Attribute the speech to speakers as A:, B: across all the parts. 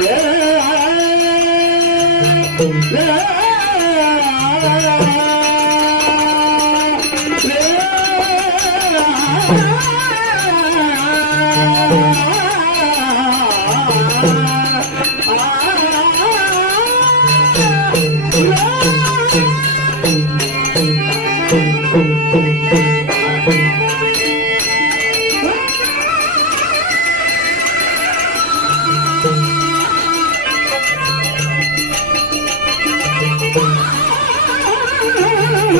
A: Yeah.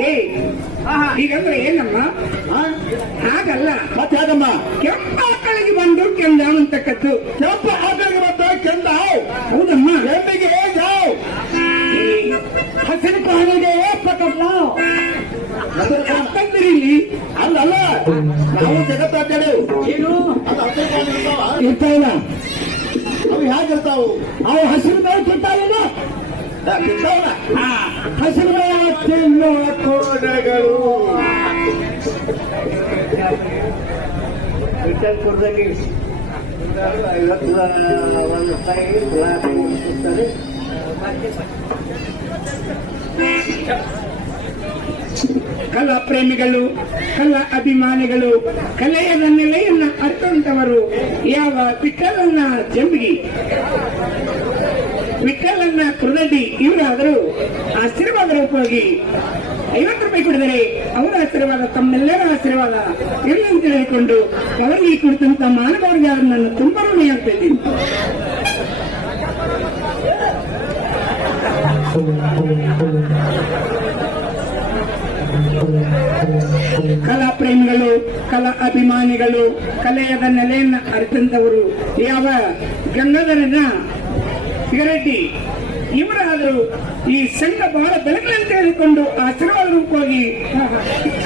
B: ಏ ಈಗಂದ್ರೆ ಏನಮ್ಮ? ಹಾಗಲ್ಲ.
A: ಮತ್ತೆ ಯಾಕಮ್ಮ?
B: ಕೆಂಪಾಕಳಿಗೆ ಬಂದು ಕೆಂದ ಅಂತಕ್ಕದ್ದು
A: ಕೆಂಪ ಆಕಳಿಗೆ ಬಂದ ಕೆಂದ
B: ಹೌದಮ್ಮ.
A: ಕೆಂಪಿಗೆ ಜಾವ್
B: ಈ ಹಸಿರು ಕಾಣಿಗೆ ಪಕ್ಕಮ್ಮ ಇಲ್ಲಿ
A: ಅಲ್ಲಲ್ಲ ನಾವು ಜಗತ್ತಾಡ್ತೇವೆ
B: ಏನು?
A: ಅದು ಹಸಿರು ಕಾಣಿರ್ತಾವ
B: ಇರ್ತಾಯಿಲ್ಲ
A: ಅವು ಹೇಗಿರ್ತಾವು
B: ಅವು ಹಸಿರು ತಿಂತಾಯಿಲ್ಲ
A: ತಿಂತಾವಲ್ಲ
B: ಹಸಿರು ತಿನ್ನುವ ಕೋಣಗಳು ವಿಠಲ್ಪುರದಲ್ಲಿ ಐವತ್ತು ಒಂದು ರೂಪಾಯಿ ಗುಲಾಬಿ ಸಿಗ್ತದೆ ಕಲಾ ಪ್ರೇಮಿಗಳು, ಕಲಾ ಅಭಿಮಾನಿಗಳು ಕಲೆಯ ನೆಲೆಯನ್ನ ಅರ್ಥಂತವರು ಯಾವ ವಿಠಲನ್ನ ಜಂಬಿಗಿ ವಿಠಲನ್ನ ಕೃದಡ್ಡಿ ಇವರಾದರೂ ಆಶೀರ್ವಾದ ರೂಪವಾಗಿ ಐವತ್ತು ರೂಪಾಯಿ ಕೊಡಿದರೆ ಅವರ ಆಶೀರ್ವಾದ, ತಮ್ಮೆಲ್ಲರ ಆಶೀರ್ವಾದ ಇರಲಿ ಅಂತ ಹೇಳಿಕೊಂಡು ಅವರಿಗೆ ಕುರಿತಂತ ಮಾನವರಿಗೆ ನನ್ನ ತುಂಬಾ ಋಣಿ ಇದ್ದೀನಿ. ಕಲಾ ಪ್ರೇಮಿಗಳು, ಕಲಾ ಅಭಿಮಾನಿಗಳು, ಕಲೆಯದ ನೆಲೆಯನ್ನ ಅರಿತಂತವರು ಯಾವ ಗಂಗಾಧರನ ಸಿಗರೆಡ್ಡಿ. ಇವರಾದರೂ ಈ ಸಂಘ ಬಹಳ ಬೆಳಕಂತ ಹೇಳಿಕೊಂಡು ಆಶೀರ್ವಾದ ರೂಪವಾಗಿ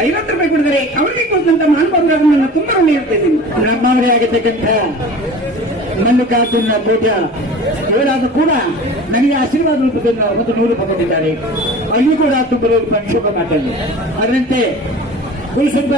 B: ಐವತ್ತು ರೂಪಾಯಿ ಕೊಡಿದರೆ ಅವರಿಗೆ ಕೊಟ್ಟಂತ ಮಾನವರನ್ನು ತುಂಬಾ ಋಣಿ ಇರ್ತಾ ಇದ್ದೀನಿ
A: ನಮ್ಮವರೇ ಆಗಿರ್ತಕ್ಕಂಥ ಮಲ್ಲಿಕಾರ್ಜುನ ಕೋಟ ಇವರಾದ ಕೂಡ ನನಗೆ ಆಶೀರ್ವಾದ ರೂಪದಿಂದ ಒಂದು ನೂರು ರೂಪಾಯಿ ಕೊಟ್ಟಿದ್ದಾರೆ. ಅಲ್ಲಿ ಕೂಡ ತುಂಬ ರೂಪಾಯಿ ಶುಭ ಮಾತಾಡಿ ಅದರಂತೆ ಗುರುಸಂತಾಗಿ